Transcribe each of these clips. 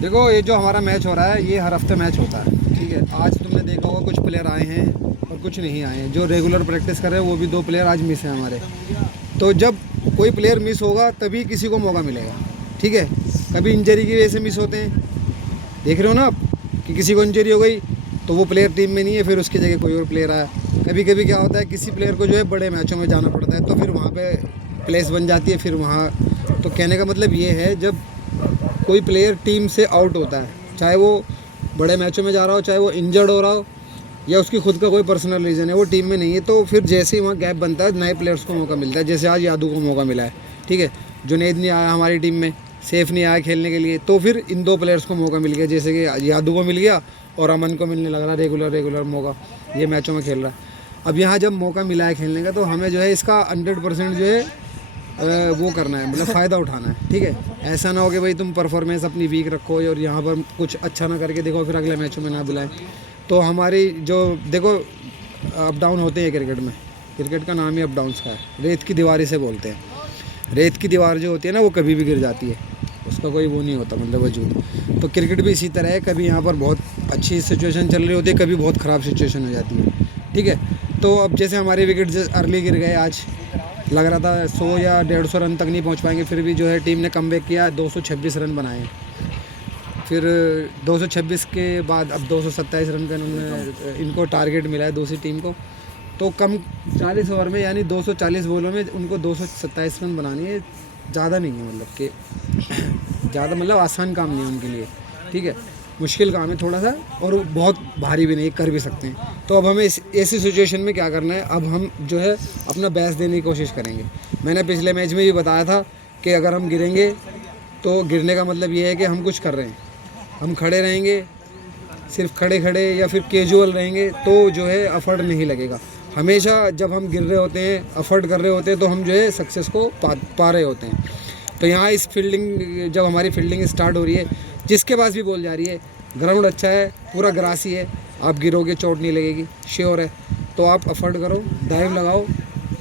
देखो ये जो हमारा मैच हो रहा है ये हर हफ्ते मैच होता है, ठीक है। आज तुमने देखा होगा कुछ प्लेयर आए हैं और कुछ नहीं आए हैं। जो रेगुलर प्रैक्टिस कर रहे हैं वो भी 2 प्लेयर आज मिस हैं हमारे। तो जब कोई प्लेयर मिस होगा तभी किसी को मौका मिलेगा, ठीक है। कभी इंजरी की वजह से मिस होते हैं, देख रहे हो ना आप कि किसी को इंजरी हो गई तो वो प्लेयर टीम में नहीं है, फिर उसकी जगह कोई और प्लेयर आया। कभी कभी क्या होता है किसी प्लेयर को जो है बड़े मैचों में जाना पड़ता है तो फिर वहाँ पे प्लेस बन जाती है। फिर वहाँ तो कहने का मतलब ये है जब कोई प्लेयर टीम से आउट होता है, चाहे वो बड़े मैचों में जा रहा हो, चाहे वो इंजर्ड हो रहा हो या उसकी खुद का कोई पर्सनल रीज़न है, वो टीम में नहीं है, तो फिर जैसे ही वहाँ गैप बनता है नए प्लेयर्स को मौका मिलता है। जैसे आज यादू को मौका मिला है, ठीक है। जुनैद नहीं आया हमारी टीम में, सेफ नहीं आया खेलने के लिए, तो फिर इन 2 प्लेयर्स को मौका मिल गया। जैसे कि यादू को मिल गया और अमन को मिलने लग रहा रेगुलर मौका, ये मैचों में खेल रहा है। अब यहाँ जब मौका मिला है खेलने का तो हमें जो है इसका 100% जो है वो करना है, मतलब फ़ायदा उठाना है, ठीक है। ऐसा ना हो कि भाई तुम परफॉर्मेंस अपनी वीक रखो और यहाँ पर कुछ अच्छा ना करके देखो फिर अगले मैचों में ना बुलाएं। तो हमारी जो देखो अप डाउन होते हैं क्रिकेट में, क्रिकेट का नाम ही अप डाउन्स का है। रेत की दीवार इसे बोलते हैं। रेत की दीवार जो होती है ना वो कभी भी गिर जाती है, उसका कोई वो नहीं होता मतलब वजूद। तो क्रिकेट भी इसी तरह है, कभी यहाँ पर बहुत अच्छी सिचुएशन चल रही होती है, कभी बहुत ख़राब सिचुएशन हो जाती है, ठीक है। तो अब जैसे हमारे विकेट अर्ली गिर गए, आज लग रहा था 100 या 150 रन तक नहीं पहुंच पाएंगे, फिर भी जो है टीम ने कमबैक किया, 226 रन बनाए। फिर 226 के बाद अब 227 रन का इनको टारगेट मिला है दूसरी टीम को। तो कम 40 ओवर में यानी 240 बॉलों में उनको 227 रन बनानी है, ज़्यादा नहीं है, मतलब कि ज़्यादा मतलब आसान काम नहीं है उनके लिए, ठीक है। मुश्किल काम है थोड़ा सा और बहुत भारी भी नहीं, कर भी सकते हैं। तो अब हमें ऐसी सिचुएशन में क्या करना है, अब हम जो है अपना बेस्ट देने की कोशिश करेंगे। मैंने पिछले मैच में भी बताया था कि अगर हम गिरेंगे तो गिरने का मतलब ये है कि हम कुछ कर रहे हैं। हम खड़े रहेंगे, सिर्फ खड़े खड़े या फिर कैजुअल रहेंगे तो जो है एफर्ट नहीं लगेगा। हमेशा जब हम गिर रहे होते हैं, एफर्ट कर रहे होते हैं, तो हम जो है सक्सेस को पा रहे होते हैं। तो यहाँ इस फील्डिंग जब हमारी फील्डिंग स्टार्ट हो रही है, जिसके पास भी बॉल जा रही है, ग्राउंड अच्छा है, पूरा ग्रासी है, आप गिरोगे चोट नहीं लगेगी, श्योर है। तो आप एफर्ट करो, डाइव लगाओ।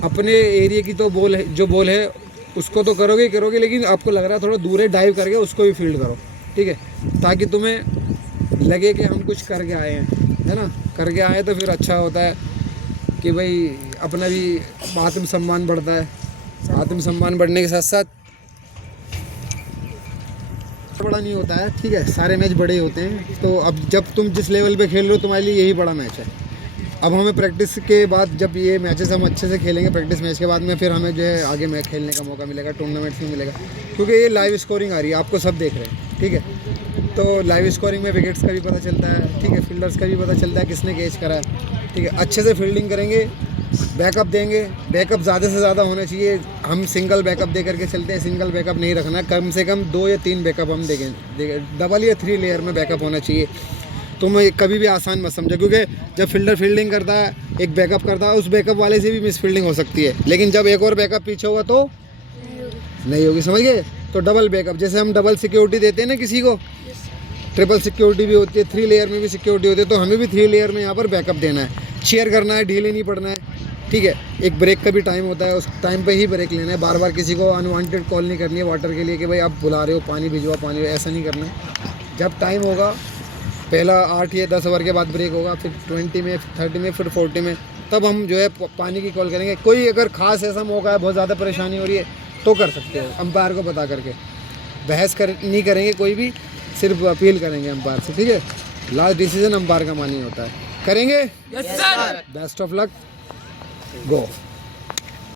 अपने एरिया की तो बॉल है, जो बॉल है उसको तो करोगे, लेकिन आपको लग रहा है थोड़ा दूर है, डाइव करके उसको भी फील्ड करो, ठीक है। ताकि तुम्हें लगे कि हम कुछ करके आए हैं, है ना। करके आए तो फिर अच्छा होता है कि भाई अपना भी आत्मसम्मान बढ़ता है। आत्मसम्मान बढ़ने के साथ साथ बड़ा नहीं होता है, ठीक है। सारे मैच बड़े होते हैं। तो अब जब तुम जिस लेवल पे खेल रहे हो तुम्हारे लिए यही बड़ा मैच है। अब हमें प्रैक्टिस के बाद जब ये मैचेस हम अच्छे से खेलेंगे, प्रैक्टिस मैच के बाद में फिर हमें जो है आगे मैच खेलने का मौका मिलेगा, टूर्नामेंट्स में मिलेगा, क्योंकि ये लाइव स्कोरिंग आ रही है, आपको सब देख रहे हैं, ठीक है। तो लाइव स्कोरिंग में विकेट्स का भी पता चलता है, ठीक है, फील्डर्स का भी पता चलता है किसने कैच करा है, ठीक है। अच्छे से फील्डिंग करेंगे, बैकअप देंगे, बैकअप ज़्यादा से ज़्यादा होना चाहिए। हम सिंगल बैकअप दे करके चलते हैं, सिंगल बैकअप नहीं रखना, कम से कम 2 या 3 बैकअप हम देखें, डबल या 3 लेयर में बैकअप होना चाहिए। तो मैं कभी भी आसान मत समझा, क्योंकि जब फील्डर फील्डिंग करता है, एक बैकअप करता है, उस बैकअप वाले से भी मिस फील्डिंग हो सकती है, लेकिन जब एक और बैकअप पीछे हुआ तो नहीं होगी, समझ गए। तो डबल बैकअप, जैसे हम डबल सिक्योरिटी देते हैं ना किसी को, ट्रिपल सिक्योरिटी भी होती है, 3 लेयर में भी सिक्योरिटी होती है, तो हमें भी 3 लेयर में यहाँ पर बैकअप देना है, शेयर करना है, ढीले नहीं पड़ना है, ठीक है। एक ब्रेक का भी टाइम होता है, उस टाइम पे ही ब्रेक लेना है। बार बार किसी को अनवांटेड कॉल नहीं करनी है वाटर के लिए कि भाई आप बुला रहे हो, पानी भिजवा, पानी, ऐसा नहीं करना है। जब टाइम होगा, पहला 8 या 10 ओवर के बाद ब्रेक होगा, फिर 20 में, 30 में, फिर 40 में, तब हम जो है पानी की कॉल करेंगे। कोई अगर खास ऐसा मौका है, बहुत ज़्यादा परेशानी हो रही है, तो कर सकते हो अंपायर को बता करके। बहस नहीं करेंगे कोई भी, सिर्फ अपील करेंगे अंपायर से, ठीक है। लास्ट डिसीजन अंपायर का मानी होता है। करेंगे, बेस्ट ऑफ लक, गो।